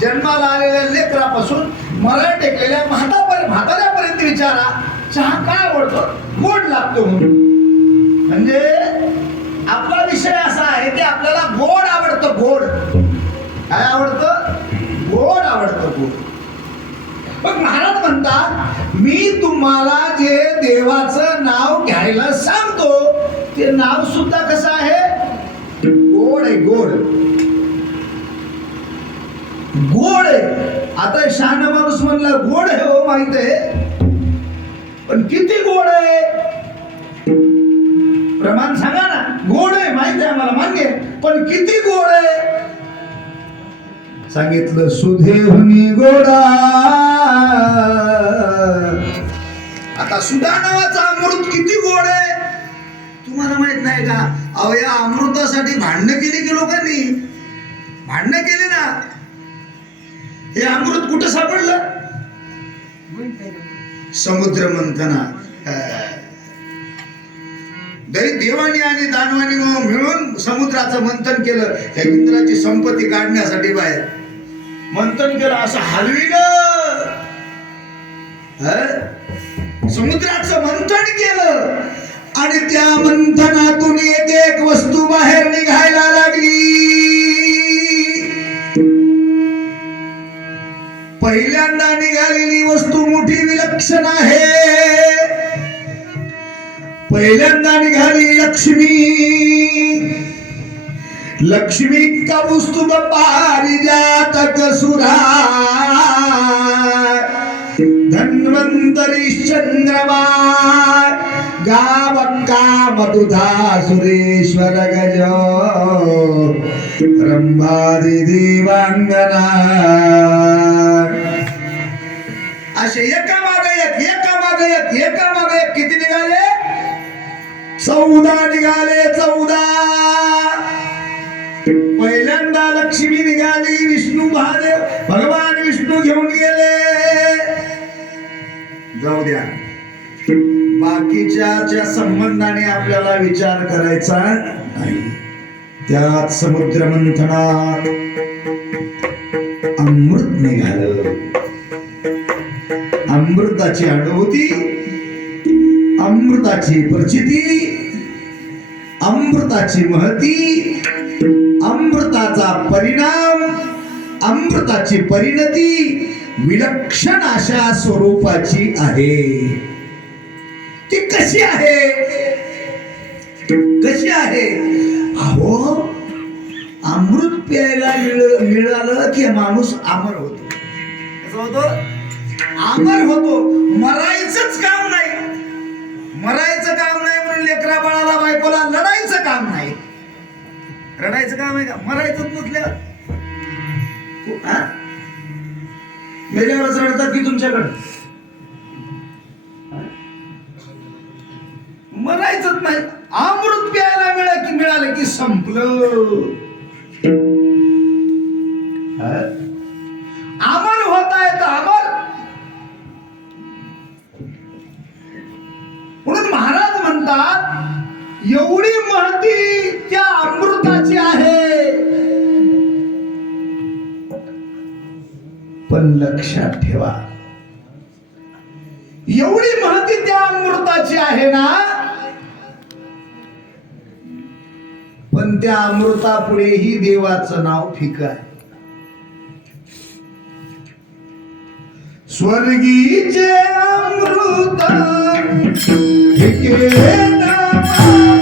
जन्माला आलेल्या लेकरापासून मला टेकलेल्या म्हाताऱ्यापर्यंत विचारा चहा काय आवडतो, गोड लागतो म्हणून. म्हणजे आपला विषय असा आहे की आपल्याला गोड आवडतं. गोड काय आवडतं? गोड आवडतं. गोड. पण महाराज म्हणतात मी तुम्हाला जे देवाचं नाव घ्यायला सांगतो ते नाव सुद्धा कसं आहे? गोड आहे. गोड गोड आहे. आता शहाणा माणूस म्हणला गोड आहे हो, माहित आहे, पण किती गोड आहे प्रमाण सांगा ना. गोड आहे माहित आहे आम्हाला, मान्य, पण किती गोड आहे? सांगितलं सुधेहुनी गोडा. आता सुधा नावाचा अमृत किती गोड आहे तुम्हाला माहित नाही का? अहो या अमृतासाठी भांडणं केली की लोकांनी, भांडणं केली ना. हे अमृत कुठं सापडलं? समुद्र मंथनात. देवानी आणि दानवानी मिळून समुद्राचं मंथन केलं. त्या इंद्राची संपत्ती काढण्यासाठी बाहेर मंथन केलं. असं हलविलं, समुद्राचं मंथन केलं आणि त्या मंथनातून एक एक वस्तू बाहेर निघायला लागली. पहिल्यांदा निघालेली वस्तू मोठी विलक्षण आहे. पहिल्यांदा निघाली लक्ष्मी. लक्ष्मी का वस्तु पारिजातक सुरा धन्वंतरी चंद्रमा गावक्का मधुधा सुरेश्वर गज रंभादी देवांगना. असे एका मागे एक किती निघाले? 14 निघाले. 14. पहिल्यांदा लक्ष्मी निघाली. विष्णू महादेव भगवान विष्णू घेऊन गेले. जाऊ द्या, बाकीच्या संबंधाने आपल्याला विचार करायचा नाही. त्यात समुद्र मंथनात अमृत निघालं. अमृताची अनुभूती, अमृताची प्रचिती, अमृताची महती, अमृताचा परिणाम, अमृताची परिणती विलक्षण अशा स्वरूपाची आहे. ती कशी आहे? कशी आहे? अहो अमृत प्यायला मिळालं की माणूस अमर होतो. कसं होतो? अमर होतो. मरायचंच काम नाही. मरायचं काम नाही म्हणून लेकरा बाळाला बायकोला लढायचं काम नाही. रडायचं काम आहे का? मरायचंच नसल्यावर मेल्यावरच रडतात की तुमच्याकडे? मरायचंच नाही. अमृत प्यायला मिळालं की संपलं. अमर होता येत अमर. म्हणून महाराज म्हणतात एवढी महती त्या अमृताची आहे. पण लक्षात ठेवा, एवढी महती त्या अमृताची आहे ना, पण त्या अमृतापुढेही देवाचं नाव फिकं आहे. स्वर्गीचे अमृत फिके नाम